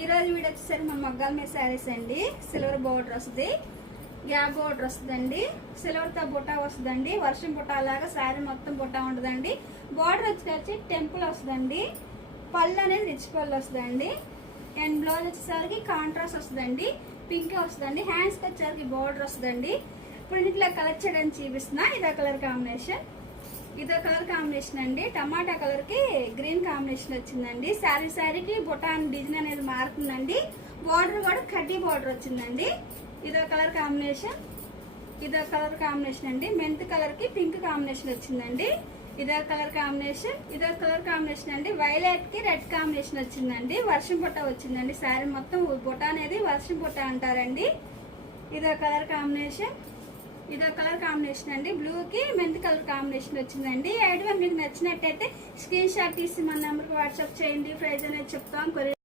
ఈ రోజు వీడియో వచ్చేసరికి మన మగ్గాల మీద శారీస్ అండి. సిల్వర్ బోర్డర్ వస్తుంది, గ్యాప్ బోర్డర్ వస్తుందండి, సిల్వర్ తో బుట్టా వస్తుందండి. వర్షం బుట్టా లాగా శారీ మొత్తం బుట్టా ఉంటుందండి. బోర్డర్ వచ్చేసరికి టెంపుల్ వస్తుందండి. పళ్ళు అనేది రిచ్ పళ్ళు వస్తుందండి. అండ్ బ్లౌజ్ వచ్చేసరికి కాంట్రాస్ట్ వస్తుందండి, పింక్ వస్తుందండి. హ్యాండ్స్కి వచ్చేసరికి బోర్డర్ వస్తుందండి. ఇప్పుడు ఇంట్లో కలర్ చేయడానికి చూపిస్తున్నా. ఇదో కలర్ కాంబినేషన్, ఇదో కలర్ కాంబినేషన్ అండి. టమాటా కలర్ కి గ్రీన్ కాంబినేషన్ వచ్చిందండి. శారీకి బొటాన్ డిజైన్ అనేది మారుతుందండి. బార్డర్ కూడా కడ్డీ బార్డర్ వచ్చిందండి. ఇదో కలర్ కాంబినేషన్, ఇదో కలర్ కాంబినేషన్ అండి. మెంత్ కలర్ కి పింక్ కాంబినేషన్ వచ్చిందండి. ఇదో కలర్ కాంబినేషన్, ఇదో కలర్ కాంబినేషన్ అండి. వైలెట్ కి రెడ్ కాంబినేషన్ వచ్చిందండి. వర్షం బుట్ట వచ్చిందండి. శారీ మొత్తం బుట్ట అనేది వర్షం బుట్ట అంటారండి. ఇదో కలర్ కాంబినేషన్, ఇదో కలర్ కాంబినేషన్ అండి. బ్లూ కి మెంత్ కలర్ కాంబినేషన్ వచ్చిందండి. ఐడియా మీకు నచ్చినట్టయితే స్క్రీన్ షాట్ తీసి మన నెంబర్కి వాట్సాప్ చేయండి. ప్రైజ్ అనేది చెప్తాం.